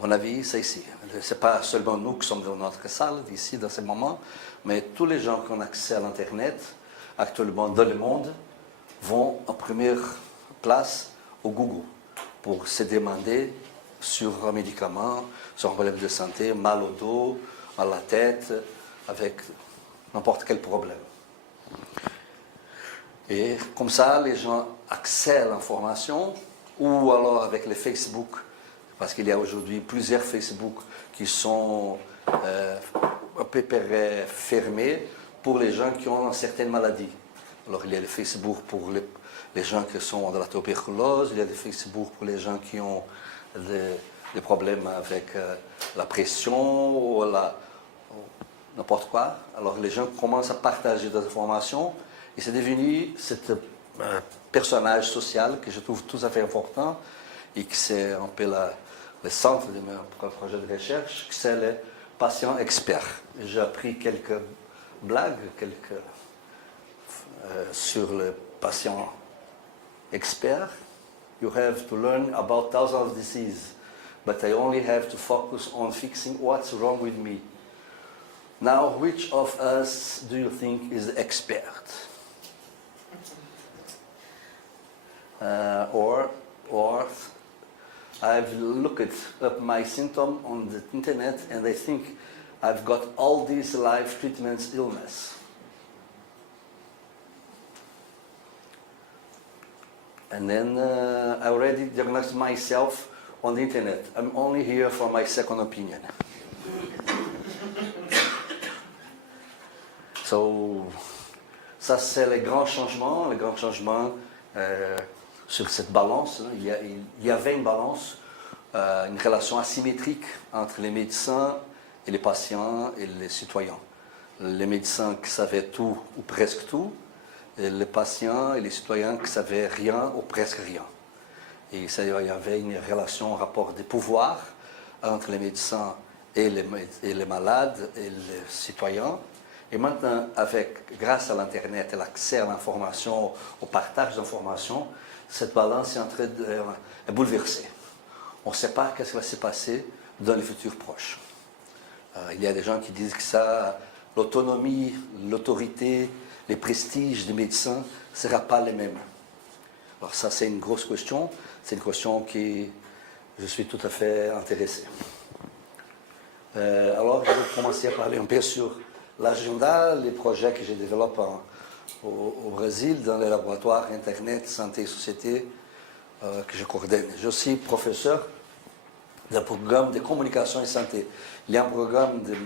mon avis, c'est ici. Ce n'est pas seulement nous qui sommes dans notre salle, ici, dans ce moment, mais tous les gens qui ont accès à l'Internet, actuellement dans le monde, vont en première place au Google pour se demander sur un médicament, sur un problème de santé, mal au dos, à la tête, avec n'importe quel problème. Et comme ça, les gens accèdent à l'information, ou alors avec les Facebook, parce qu'il y a aujourd'hui plusieurs Facebook qui sont à peu près fermés pour les gens qui ont certaines maladies. Alors il y a le Facebook pour les gens qui sont dans la tuberculose, il y a le Facebook pour les gens qui ont des problèmes avec la pression ou n'importe quoi. Alors les gens commencent à partager des informations et c'est devenu ce personnage social que je trouve tout à fait important et que c'est un peu le centre de mon projet de recherche, c'est le patient expert. J'ai appris quelques blagues sur le patient expert. You have to learn about thousands of diseases, but I only have to focus on fixing what's wrong with me. Now, which of us do you think is the expert? Or I've looked up my symptom on the internet and I think I've got all these life treatments illness. And then I already diagnosed myself on the internet. I'm only here for my second opinion. So, ça c'est le grand changement sur cette balance. Il y avait une balance, une relation asymétrique entre les médecins et les patients et les citoyens. Les médecins qui savaient tout ou presque tout, et les patients et les citoyens qui savaient rien ou presque rien. Et ça, il y avait une relation, un rapport de pouvoir entre les médecins et les malades et les citoyens. Et maintenant, grâce à l'Internet et l'accès à l'information, au partage d'informations, cette balance est en train de bouleverser. On ne sait pas ce qui va se passer dans le futur proche. Il y a des gens qui disent que ça, l'autonomie, l'autorité, les prestiges des médecins ne seront pas les mêmes. Alors ça, c'est une grosse question. C'est une question qui je suis tout à fait intéressé. Alors, je vais commencer à parler un peu sur l'agenda, les projets que je développe au Brésil, dans les laboratoires Internet, Santé et Société que je coordonne. Je suis professeur d'un programme de communication et santé. Il y a un programme de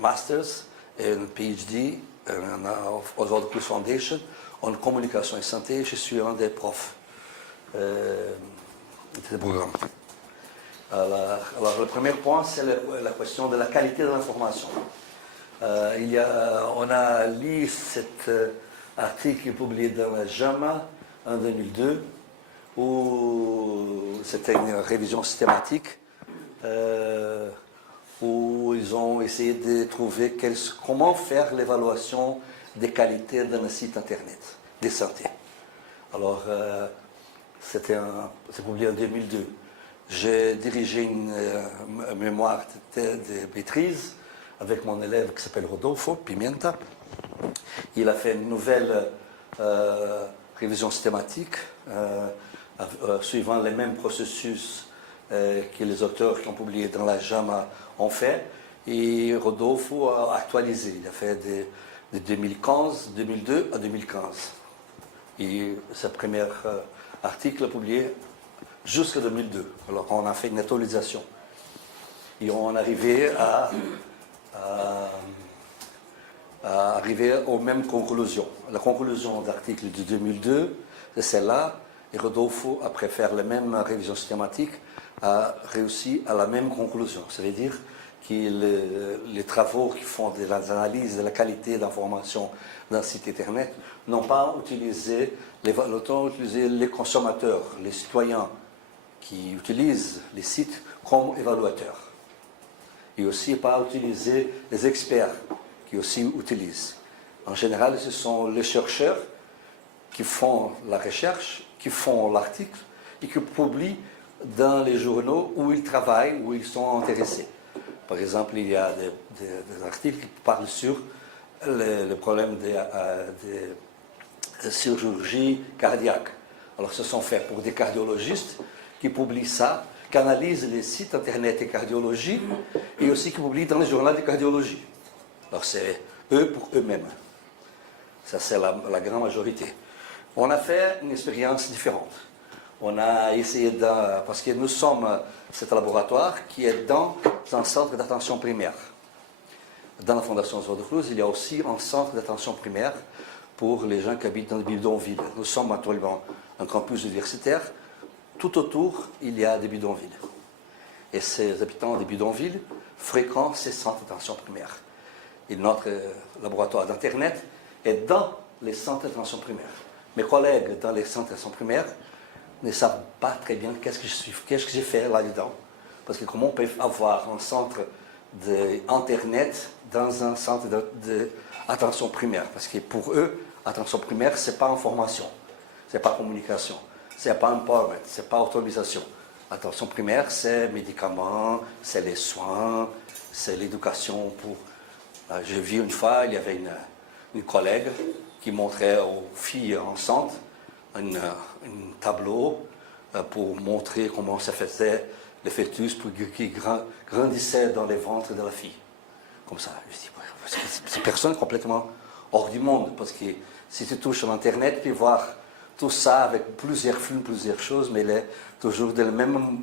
Masters et un PhD Oswald Cruz Foundation en communication et santé. Je suis un des profs de ce programme. Alors, le premier point, c'est la question de la qualité de l'information. On a lu cet article publié dans la JAMA en 2002, où c'était une révision systématique, où ils ont essayé de trouver comment faire l'évaluation des qualités d'un site Internet de santé. Alors, c'est publié en 2002. J'ai dirigé une mémoire de maîtrise avec mon élève qui s'appelle Rodolfo Pimenta. Il a fait une nouvelle révision systématique suivant les mêmes processus que les auteurs qui ont publié dans la JAMA ont fait. Et Rodolfo a actualisé. Il a fait de 2002 à 2015. Et ce premier article a publié jusqu'en 2002. Alors on a fait une actualisation. Et on est arrivé arriver aux mêmes conclusions. La conclusion de l'article de 2002, c'est celle-là, et Rodolfo, après faire la même révision systématique, a réussi à la même conclusion. Ça veut dire que les travaux qui font de l'analyse de la qualité d'information d'un site Internet n'ont pas utilisé les consommateurs, les citoyens qui utilisent les sites comme évaluateurs. Et aussi pas utiliser les experts qui aussi utilisent. En général, ce sont les chercheurs qui font la recherche, qui font l'article et qui publient dans les journaux où ils travaillent, où ils sont intéressés. Par exemple, il y a des articles qui parlent sur le problème des chirurgies cardiaques. Alors, ce sont faits pour des cardiologistes qui publient ça, qui analysent les sites internet et cardiologie, et aussi qui publient dans les journaux de cardiologie. Alors, c'est eux pour eux-mêmes. Ça, c'est la grande majorité. On a fait une expérience différente. On a essayé parce que nous sommes cet laboratoire qui est dans un centre d'attention primaire. Dans la Fondation Oswald de Cruz, il y a aussi un centre d'attention primaire pour les gens qui habitent dans les bidonvilles. Nous sommes actuellement un campus universitaire. Tout autour, il y a des bidonvilles. Et ces habitants des bidonvilles fréquentent ces centres d'attention primaire. Et notre laboratoire d'Internet est dans les centres d'attention primaire. Mes collègues dans les centres d'attention primaire ne savent pas très bien qu'est-ce que j'ai fait là-dedans. Parce que comment on peut avoir un centre d'Internet dans un centre d'attention primaire? Parce que pour eux, attention primaire, ce n'est pas information, ce n'est pas communication, ce n'est pas empowerment, ce n'est pas autonomisation. Attention primaire, c'est médicaments, c'est les soins, c'est l'éducation pour... J'ai vu une fois, il y avait une collègue qui montrait aux filles enceintes un tableau pour montrer comment ça faisait le fœtus qui grandissait dans les ventres de la fille. Comme ça. Je dis, c'est une personne complètement hors du monde, parce que si tu touches sur Internet, tu peux voir tout ça avec plusieurs films, plusieurs choses, mais il est toujours de la même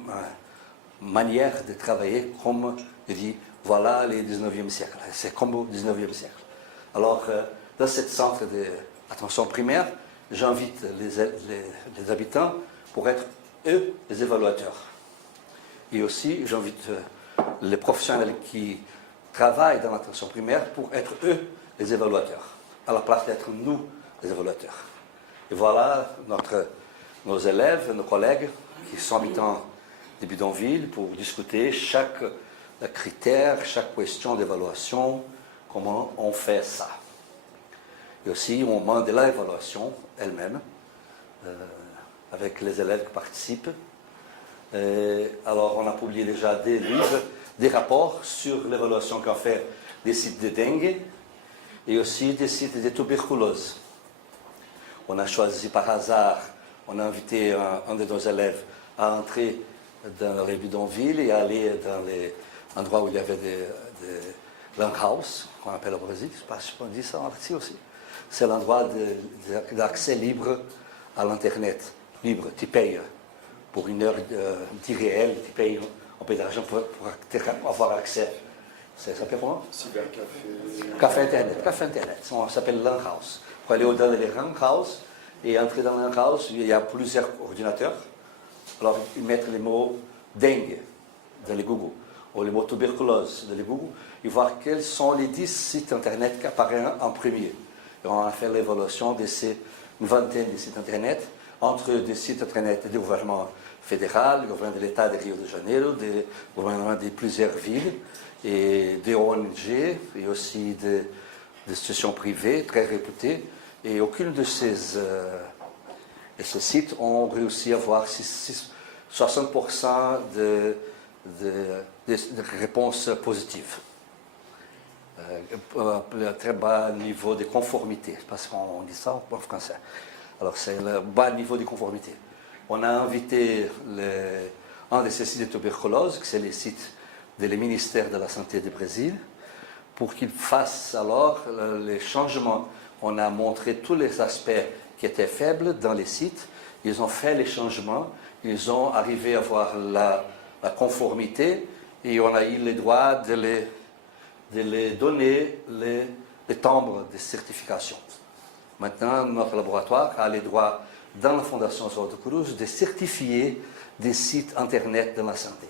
manière de travailler, comme je dis, voilà le 19e siècle. C'est comme au 19e siècle. Alors, dans ce centre d'attention primaire, j'invite les habitants pour être, eux, les évaluateurs. Et aussi, j'invite les professionnels qui travaillent dans l'attention primaire pour être, eux, les évaluateurs, à la place d'être nous, les évaluateurs. Et voilà nos élèves, nos collègues qui sont habitants des bidonvilles pour discuter chaque critère, chaque question d'évaluation, comment on fait ça. Et aussi, au moment de l'évaluation elle-même, avec les élèves qui participent. Alors, on a publié déjà des livres, des rapports sur l'évaluation qu'on fait des sites de dengue et aussi des sites de tuberculose. On a choisi par hasard, on a invité un de nos élèves à entrer dans les bidonvilles et à aller dans les endroits où il y avait des langhouse, qu'on appelle au Brésil, je ne sais pas si on dit ça ici aussi. C'est l'endroit d'accès libre à l'Internet, libre, tu payes pour une heure de réel, tu payes un peu d'argent pour avoir accès. Ça s'appelle comment? Cybercafé. Café Internet, ça s'appelle Langhouse. Pour aller dans les Langhouse et entrer dans le Langhouse, il y a plusieurs ordinateurs. Alors, ils mettent les mots dengue dans les Google, ou les mots tuberculose dans les Google, et voir quels sont les 10 sites Internet qui apparaissent en premier. Et on a fait l'évaluation de une vingtaine de sites Internet, entre des sites Internet du gouvernement fédéral, du gouvernement de l'État de Rio de Janeiro, du gouvernement de plusieurs villes, et des ONG, et aussi des institutions privées très réputées. Et aucune de ces sites ont réussi à avoir 60% de réponses positives. Un très bas niveau de conformité, parce qu'on dit ça en français. Alors c'est le bas niveau de conformité. On a invité un de ces sites de tuberculose, que c'est les sites du ministère de la Santé du Brésil, pour qu'ils fassent alors les changements. On a montré tous les aspects qui étaient faibles dans les sites. Ils ont fait les changements, ils ont arrivé à avoir la conformité et on a eu le droit de les donner les timbres de certification. Maintenant, notre laboratoire a le droit, dans la Fondation Oswald de Cruz, de certifier des sites Internet de la santé.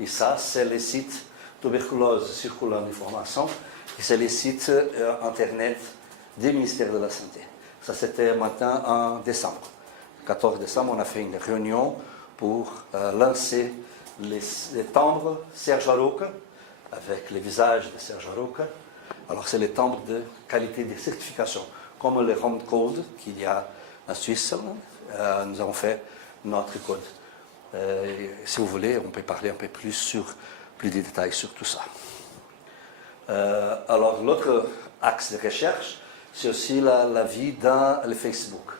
Et ça, c'est les sites tuberculose circulant d'information, et c'est les sites Internet du ministère de la Santé. Ça, c'était maintenant en décembre. Le 14 décembre, on a fait une réunion pour lancer les timbres Serge Arouca, avec le visage de Serge Arouca. Alors, c'est les timbres de qualité de certification, comme le Home Code qu'il y a en Suisse. Nous avons fait notre code. Si vous voulez, on peut parler un peu plus de détails sur tout ça. Alors, l'autre axe de recherche, c'est aussi la vie dans le Facebook.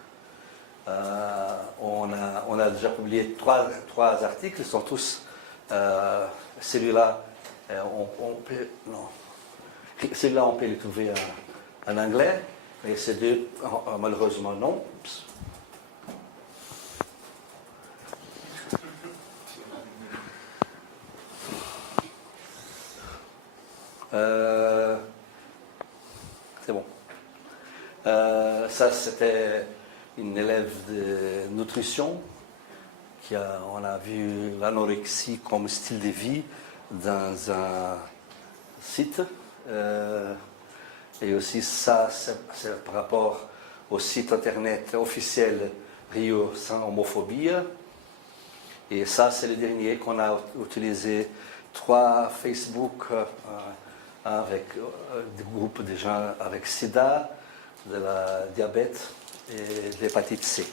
On a déjà publié trois articles, ils sont tous, celui-là, celui-là, on peut le trouver en anglais, mais ces deux, malheureusement, non. C'est bon. Ça, c'était une élève de nutrition on a vu l'anorexie comme style de vie dans un site. Et aussi ça, c'est par rapport au site internet officiel Rio sans homophobie. Et ça, c'est le dernier qu'on a utilisé 3 Facebook avec des groupes de gens avec sida, de la diabète et de l'hépatite C.